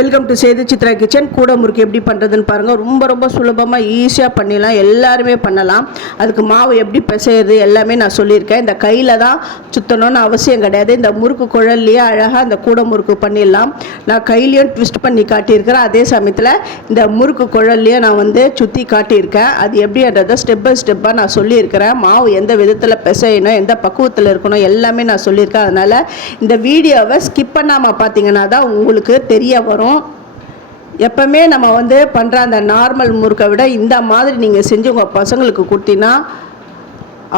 Welcome to Sethu Chitra kitchen. கூட முறுக்கு எப்படி பண்ணுறதுன்னு பாருங்கள். ரொம்ப சுலபமாக ஈஸியாக பண்ணிடலாம், எல்லாருமே பண்ணலாம். அதுக்கு மாவு எப்படி பிசையிறது எல்லாமே நான் சொல்லியிருக்கேன். இந்த கையில் தான் சுற்றணும்னு அவசியம் கிடையாது. இந்த முறுக்கு குழல்லையே அழகாக இந்த கூட முறுக்கு பண்ணிடலாம். நான் கையிலையும் ட்விஸ்ட் பண்ணி காட்டியிருக்கிறேன். அதே சமயத்தில் இந்த முறுக்கு குழல்லையே நான் சுற்றி காட்டியிருக்கேன். அது எப்படின்றத ஸ்டெப் பை ஸ்டெப்பாக நான் சொல்லியிருக்கிறேன். மாவு எந்த விதத்தில் பிசையணும், எந்த பக்குவத்தில் இருக்கணும் எல்லாமே நான் சொல்லியிருக்கேன். அதனால் இந்த வீடியோவை ஸ்கிப் பண்ணாமல் பார்த்தீங்கன்னா தான் உங்களுக்கு தெரிய வரும். எப்பவுமே நம்ம பண்ணுற அந்த நார்மல் முறுக்கை விட இந்த மாதிரி நீங்கள் செஞ்சு உங்கள் பசங்களுக்கு கொடுத்தீங்கன்னா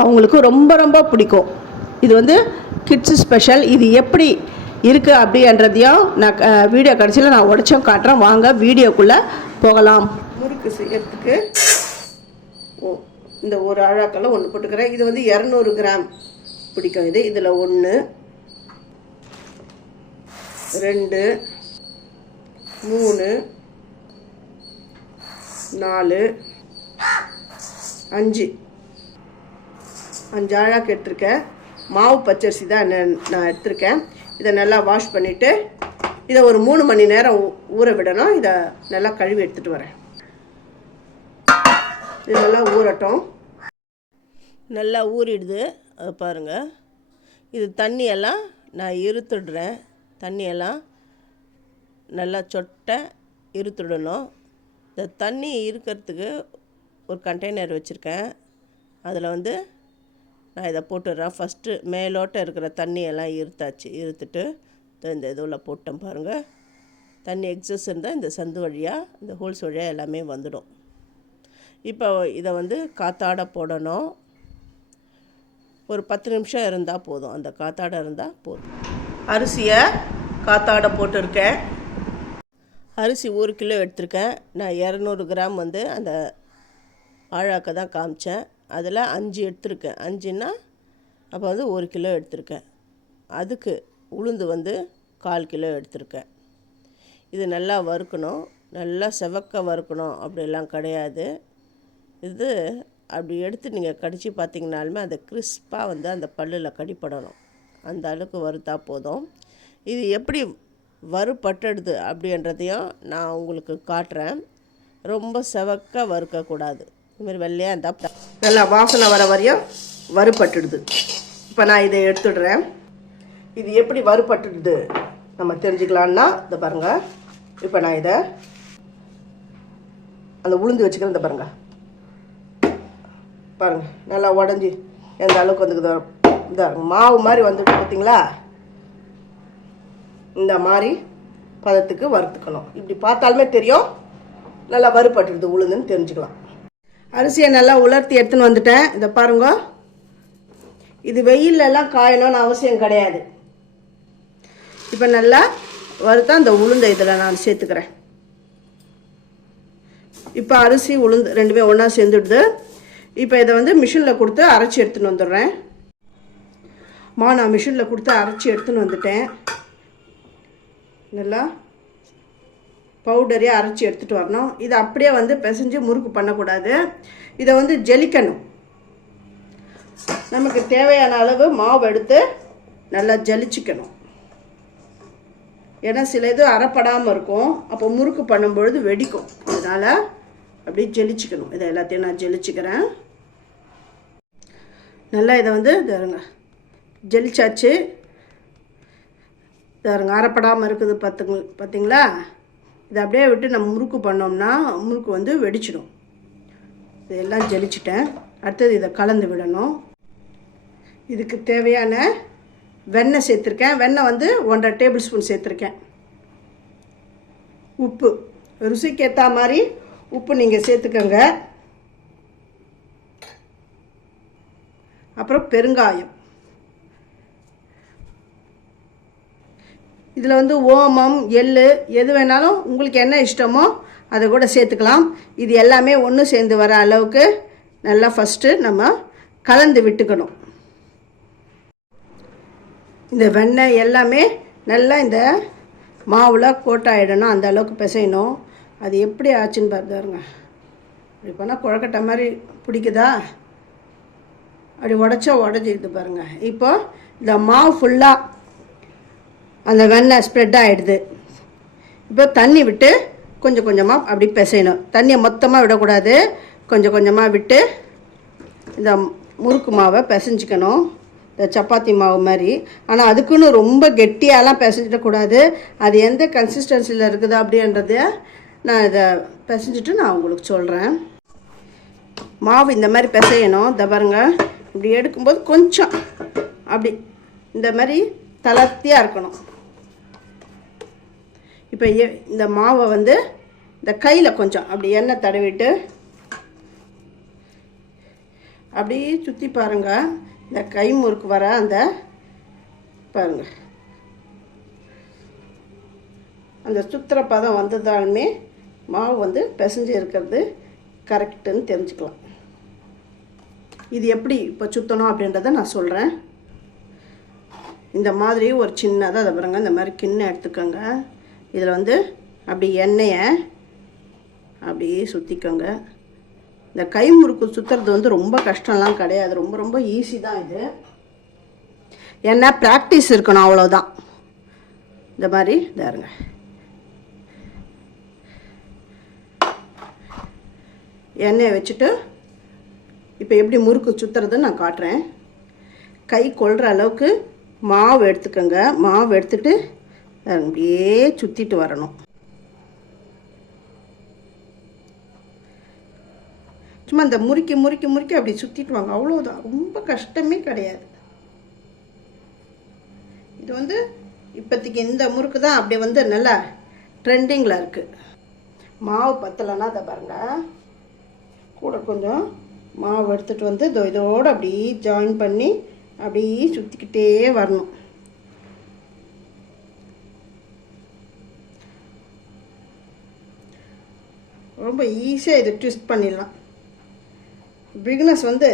அவங்களுக்கு ரொம்ப பிடிக்கும். இது கிட்ஸ் ஸ்பெஷல். இது எப்படி இருக்குது அப்படின்றதையும் நான் வீடியோ கடைசியில் நான் உடச்சும் காட்டுறேன். வாங்க வீடியோக்குள்ளே போகலாம். முறுக்கு செய்யறதுக்கு இந்த ஒரு அழாக்கெல்லாம் ஒன்று போட்டுக்கிறேன். இது 200 கிராம் பிடிக்கும். இதில் 1 2 3 4 5 அழாக்கு எடுத்திருக்கேன். மாவு பச்சரிசி தான் நான் எடுத்திருக்கேன். இதை நல்லா வாஷ் பண்ணிவிட்டு இதை ஒரு 3 மணி நேரம் ஊற விடணும். இதை நல்லா கழுவி எடுத்துகிட்டு வரேன். இது நல்லா ஊறட்டும். நல்லா ஊறிடுது. அது பாருங்கள். இது தண்ணியெல்லாம் நான் இருத்துடுறேன். தண்ணியெல்லாம் நல்லா சொட்டை இருத்துடணும். இந்த தண்ணி இருக்கிறதுக்கு ஒரு கண்டெய்னர் வச்சுருக்கேன். அதில் நான் இதை போட்டுடுறேன். ஃபஸ்ட்டு மேலோட்ட இருக்கிற தண்ணியெல்லாம் இருத்துட்டு இந்த இதுவில் போட்டேன் பாருங்கள். தண்ணி எக்ஸஸ் இருந்தால் இந்த சந்து வழியாக இந்த ஹோல்ஸ் வழியாக எல்லாமே வந்துடும். இப்போ இதை காத்தாட போடணும். ஒரு 10 நிமிஷம் இருந்தால் போதும். அந்த காத்தாட இருந்தால் போதும். அரிசியை காத்தாட போட்டிருக்கேன். அரிசி 1 கிலோ எடுத்திருக்கேன். நான் 200 கிராம் அந்த ஆழாக்க தான் காமிச்சேன். அதில் 5 எடுத்திருக்கேன். 5ன்னா அப்போ 1 கிலோ எடுத்திருக்கேன். அதுக்கு உளுந்து 1/4 கிலோ எடுத்திருக்கேன். இது நல்லா வறுக்கணும். நல்லா செவக்க வறுக்கணும் அப்படிலாம் கிடையாது. இது அப்படி எடுத்து நீங்கள் கடித்து பார்த்தீங்கனாலுமே அந்த கிறிஸ்பாக அந்த பல்லில் கடிப்படணும். அந்த அளவுக்கு வறுத்தா போதும். இது எப்படி வறுபட்டுடுது அப்படின்றதையும் நான் உங்களுக்கு காட்டுறேன். ரொம்ப செவக்க வறுக்கக்கூடாது. இதுமாதிரி வெள்ளையாக இருந்தால் நல்லா வாசனை வர வரையும் வறுபட்டுடுது. இப்போ நான் இதை எடுத்துடுறேன். இது எப்படி வறுபட்டுடுது நம்ம தெரிஞ்சுக்கலான்னா இதை பாருங்கள். இப்போ நான் இதை அந்த உளுந்து வச்சுக்கிறேன். இந்த பாருங்கள் நல்லா உடஞ்சி எந்த அளவுக்கு இதாக மாவு மாதிரி வந்துட்டு பார்த்தீங்களா? இந்த மாதிரி பதத்துக்கு வறுத்துக்கணும். இப்படி பார்த்தாலுமே தெரியும் நல்லா வறுபட்டுடுது உளுந்துன்னு தெரிஞ்சுக்கலாம். அரிசியை நல்லா உலர்த்தி எடுத்துன்னு வந்துட்டேன். இதை பாருங்க. இது வெயிலெல்லாம் காயணும்னு அவசியம் கிடையாது. இப்போ நல்லா வறுத்தா அந்த உளுந்தை இதில் நான் சேர்த்துக்கிறேன். இப்போ அரிசி உளுந்து ரெண்டுமே ஒன்றா சேர்ந்துடுது. இப்போ இதை மிஷினில் கொடுத்து அரைச்சி எடுத்துன்னு வந்துடுறேன். நான் மிஷினில் கொடுத்து அரைச்சி எடுத்துன்னு வந்துட்டேன். நல்லா பவுடரே அரைச்சி எடுத்துகிட்டு வரணும். இதை அப்படியே பிசைஞ்சு முறுக்கு பண்ணக்கூடாது. இதை ஜலிக்கணும். நமக்கு தேவையான அளவு மாவு எடுத்து நல்லா ஜலிச்சிக்கணும். ஏன்னா சில இது அரைப்படாமல் இருக்கும். அப்போ முறுக்கு பண்ணும்பொழுது வெடிக்கும். அதனால் அப்படியே ஜலிச்சிக்கணும். இதை எல்லாத்தையும் நான் ஜலிச்சிக்கிறேன். நல்லா இதை தருங்க ஜலிச்சாச்சு. தருங்க அரைப்படாமல் இருக்குது. பார்த்தீங்களா? இதை அப்படியே விட்டு நம்ம முறுக்கு பண்ணோம்னா முறுக்கு வெடிச்சிடும். இதெல்லாம் ஜலிச்சிட்டேன். அடுத்தது இதை கலந்து விடணும். இதுக்கு தேவையான வெண்ணெய் சேர்த்துருக்கேன். வெண்ணெய் 1.5 டேபிள் ஸ்பூன் சேர்த்துருக்கேன். உப்பு ருசிக்கு ஏற்ற மாதிரி உப்பு நீங்கள் சேர்த்துக்கோங்க. அப்புறம் பெருங்காயம். இதில் ஓமம் எள்ளு எது வேணாலும் உங்களுக்கு என்ன இஷ்டமோ அதை கூட சேர்த்துக்கலாம். இது எல்லாமே ஒன்று சேர்ந்து வர அளவுக்கு நல்லா ஃபஸ்ட்டு நம்ம கலந்து விட்டுக்கணும். இந்த வெண்ணெய் எல்லாமே நல்லா இந்த மாவில் கோட்டாயிடணும். அந்த அளவுக்கு பிசையணும். அது எப்படி ஆச்சுன்னு பாருங்க. இப்படி பண்ணால் குழக்கட்டை மாதிரி பிடிக்குதா? அப்படி உடச்சா உடஞ்சிடுது பாருங்கள். இப்போ இந்த மாவு ஃபுல்லாக அந்த வெண்ணெய் ஸ்ப்ரெட் ஆகிடுது. இப்போ தண்ணி விட்டு கொஞ்சம் கொஞ்சமாக அப்படி பிசையணும். தண்ணியை மொத்தமாக விடக்கூடாது, கொஞ்சம் கொஞ்சமாக விட்டு இந்த முறுக்கு மாவை பிசைஞ்சிக்கணும், இந்த சப்பாத்தி மாவு மாதிரி. ஆனால் அதுக்குன்னு ரொம்ப கெட்டியாலாம் பிசைஞ்சிடக்கூடாது. அது எந்த கன்சிஸ்டன்சியில் இருக்குது அப்படின்றத நான் இதை பிசைஞ்சிட்டு நான் உங்களுக்கு சொல்கிறேன். மாவு இந்த மாதிரி பிசையணும். இதை பாருங்க, இப்படி எடுக்கும்போது கொஞ்சம் அப்படி இந்த மாதிரி தளர்த்தியாக இருக்கணும். இப்போ இந்த மாவை வந்து இந்த கையில் கொஞ்சம் அப்படி எண்ணெய் தடவிட்டு அப்படியே சுற்றி பாருங்கள். இந்த கை முறுக்கு வர அந்த பாருங்கள், அந்த சுத்திர பதம் வந்ததாலுமே மாவு வந்து பிசைஞ்சு இருக்கிறது கரெக்டுன்னு தெரிஞ்சுக்கலாம். இது எப்படி இப்போ சுற்றணும் அப்படின்றத நான் சொல்கிறேன். இந்த மாதிரி ஒரு சின்னதாக அதை பாருங்க, இந்த மாதிரி கிண்ணம் எடுத்துக்கோங்க. இதில் வந்து அப்படி எண்ணெயை அப்படியே சுற்றிக்கோங்க. இந்த கை முறுக்கு சுற்றுறது வந்து ரொம்ப கஷ்டம்லாம் கிடையாது, ரொம்ப ரொம்ப ஈஸி தான் இது. ஏன்னா ப்ராக்டிஸ் இருக்கணும், அவ்வளோதான். இந்த மாதிரி இதாருங்க, எண்ணெயை வச்சுட்டு இப்போ எப்படி முறுக்கு சுற்றுறதுன்னு நான் காட்டுறேன். கை கொள்கிற அளவுக்கு மாவு எடுத்துக்கோங்க. மாவு எடுத்துட்டு அப்படியே சுற்றிட்டு வரணும். சும்மா இந்த முறுக்கி முறுக்கி முறுக்கி அப்படி சுற்றிட்டு வாங்க, அவ்வளோதான். ரொம்ப கஷ்டமே கிடையாது. இது வந்து இப்போதைக்கு இந்த முறுக்கு தான் அப்படி வந்து நல்லா ட்ரெண்டிங்கில் இருக்குது. மாவு பத்தலைன்னா அதை பாருங்கள், கூட கொஞ்சம் மாவு எடுத்துகிட்டு வந்து இதோடு அப்படியே ஜாயின் பண்ணி அப்படியே சுற்றிக்கிட்டே வரணும். ரொம்ப ஈஸியாக இதை ட்விஸ்ட் பண்ணிடலாம். பிகினர்ஸ் வந்து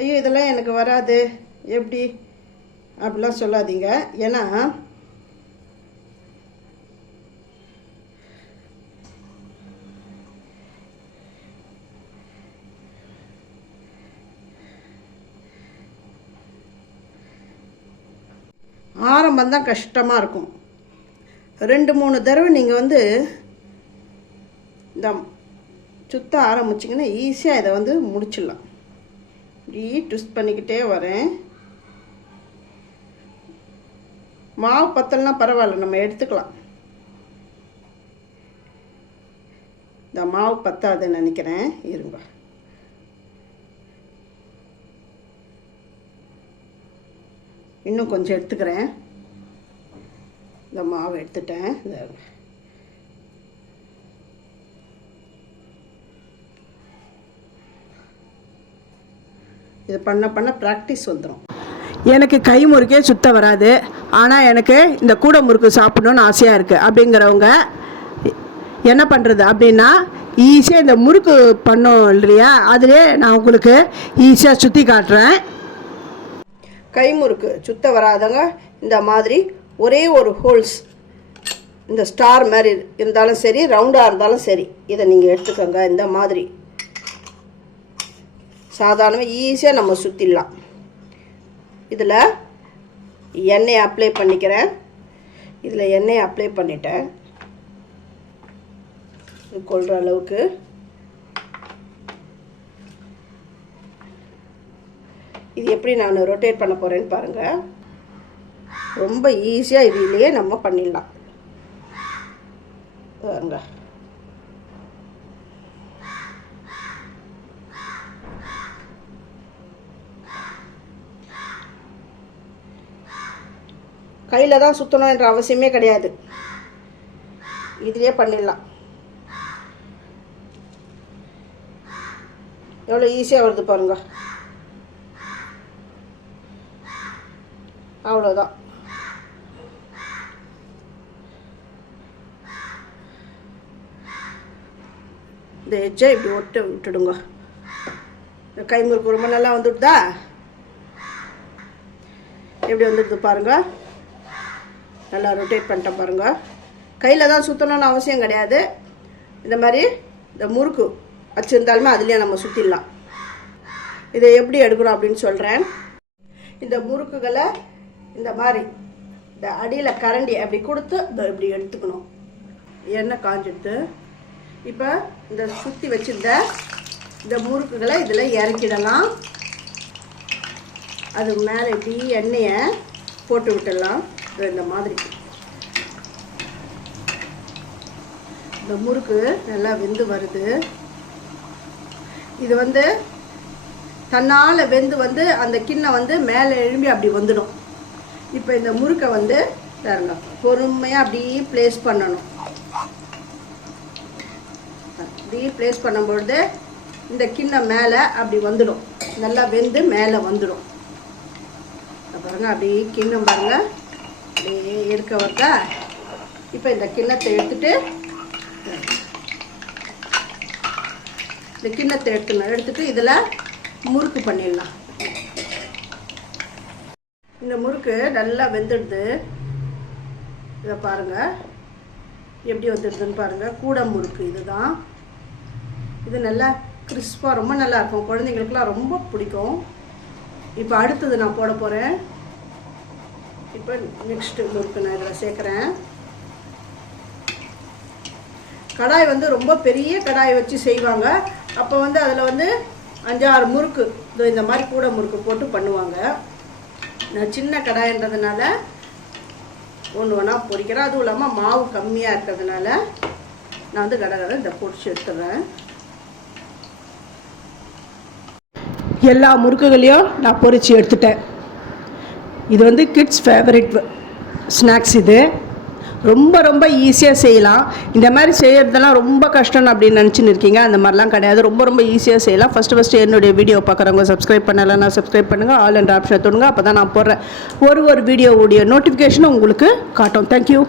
ஐயோ இதெல்லாம் எனக்கு வராது எப்படி அப்படிலாம் சொல்லாதீங்க. ஏன்னா ஆரம்பம் தான் கஷ்டமாக இருக்கும். 2-3 தடவை நீங்கள் வந்து இந்த சுத்த ஆரம்பிச்சிங்கன்னா ஈஸியாக இதை வந்து முடிச்சிடலாம். இப்படி ட்விஸ்ட் பண்ணிக்கிட்டே வரேன். மாவு பத்தலைன்னா பரவாயில்ல, நம்ம எடுத்துக்கலாம். இந்த மாவு பத்தாதுன்னு நினைக்கிறேன், இருங்க. இன்னும் கொஞ்சம் எடுத்துக்கிறேன். இந்த மாவு எடுத்துட்டேன். இது பண்ண பண்ண ப்ராக்டிஸ் வந்துடும். எனக்கு கை முறுக்கே சுத்த வராது, ஆனால் எனக்கு இந்த கூடை முறுக்கு சாப்பிடணுன்னு ஆசையாக இருக்குது அப்படிங்கிறவங்க என்ன பண்ணுறது அப்படின்னா, ஈஸியாக இந்த முறுக்கு பண்ணோம் இல்லையா, அதிலே நான் உங்களுக்கு ஈஸியாக சுற்றி காட்டுறேன். கை முறுக்கு சுத்த வராதவங்க இந்த மாதிரி ஒரே ஒரு ஹோல்ஸ், இந்த ஸ்டார் மாதிரி இருந்தாலும் சரி, ரவுண்டாக இருந்தாலும் சரி, இதை நீங்கள் எடுத்துக்கோங்க. இந்த மாதிரி சாதாரணமாக ஈஸியாக நம்ம சுற்றிடலாம். இதில் எண்ணெயை அப்ளை பண்ணிக்கிறேன். இதில் எண்ணெயை அப்ளை பண்ணிட்டேன் கொள்கிற அளவுக்கு. இது எப்படி நான் ரொட்டேட் பண்ண போகிறேன்னு பாருங்கள். ரொம்ப ஈஸியாக இதுலேயே நம்ம பண்ணிடலாம் பாருங்க. கையில் தான் சுற்றணும் என்ற அவசியமே கிடையாது, இதுலேயே பண்ணிடலாம். எவ்வளோ ஈஸியாக வருது பாருங்க, அவ்வளோதான். இந்த எஜ்ஜை இப்படி ஒட்டு விட்டுடுங்க. இந்த கை முறுக்கு ரொம்ப நல்லா வந்துடுதா, எப்படி வந்துடுது பாருங்கள். நல்லா ரொட்டேட் பண்ணிட்டேன் பாருங்கள். கையில் தான் சுற்றணும்னு அவசியம் கிடையாது. இந்த மாதிரி இந்த முறுக்கு வச்சுருந்தாலுமே அதுலேயே நம்ம சுற்றிடலாம். இதை எப்படி எடுக்கணும் அப்படின்னு சொல்கிறேன். இந்த முறுக்குகளை இந்த மாதிரி இந்த அடியில் கரண்டி அப்படி கொடுத்து இதை இப்படி எடுத்துக்கணும். எண்ணெய் காஞ்சிடுது. இப்போ இந்த சுற்றி வச்சுருந்த இந்த முறுக்குகளை இதில் இறக்கிடலாம். அது மேலே இப்படி எண்ணெயை போட்டு விட்டுடலாம். இந்த மாதிரி இந்த முறுக்கு நல்லா வெந்து வருது. இது வந்து தன்னால் வெந்து வந்து அந்த கிண்ணம் வந்து மேலே எழும்பி அப்படி வந்துடும். இப்போ இந்த முறுக்கை வந்து பொறுமையாக அப்படியே ப்ளேஸ் பண்ணணும். அப்படியே ப்ளேஸ் பண்ணும்பொழுது இந்த கிண்ணம் மேலே அப்படி வந்துடும், நல்லா வெந்து மேலே வந்துடும். பாருங்கள், அப்படியே கிண்ணம் பாருங்கள் அப்படியே எடுக்க வரதா. இப்போ இந்த கிண்ணத்தை எடுத்துட்டு எடுத்துட்டு இதில் முறுக்கு பண்ணிடலாம். இந்த முறுக்கு நல்லா வெந்துடுது. இதை பாருங்கள் எப்படி வந்துடுதுன்னு பாருங்கள். கூடை முறுக்கு இதுதான். இது நல்லா கிறிஸ்பாக ரொம்ப நல்லாயிருக்கும், குழந்தைங்களுக்குலாம் ரொம்ப பிடிக்கும். இப்போ அடுத்தது நான் போட போகிறேன். இப்போ நெக்ஸ்ட்டு முறுக்கு நான் இதில் சேர்க்குறேன். கடாய் வந்து ரொம்ப பெரிய கடாய் வச்சு செய்வாங்க. அப்போ வந்து அதில் வந்து 5-6 முறுக்கு இந்த மாதிரி கூட முறுக்கு போட்டு பண்ணுவாங்க. நான் சின்ன கடாயின்றதுனால ஒன்று ஒன்றா பொரிக்கிறேன். அதுவும் இல்லாமல் மாவு கம்மியாக இருக்கிறதுனால நான் வந்து கடை இதை பொரிச்சு எடுத்துடுறேன். எல்லா முறுக்குகளையும் நான் பொரித்து எடுத்துட்டேன். இது வந்து கிட்ஸ் ஃபேவரட் ஸ்நாக்ஸ். இது ரொம்ப ரொம்ப ஈஸியாக செய்யலாம். இந்த மாதிரி செய்கிறதெல்லாம் ரொம்ப கஷ்டம் அப்படின்னு நினச்சின்னு இருக்கீங்க, அந்த மாதிரிலாம் கிடையாது. ரொம்ப ரொம்ப ஈஸியாக செய்யலாம். ஃபஸ்ட்டு என்னுடைய வீடியோ பார்க்குறவங்க சப்ஸ்கிரைப் பண்ணலைன்னா சப்ஸ்கிரைப் பண்ணுங்கள். ஆல் என்ற ஆப்ஷனை தொடுங்க. அப்போ தான் நான் போடுற ஒரு வீடியோவுடைய நோட்டிஃபிகேஷனும் உங்களுக்கு காட்டும். தேங்க்யூ.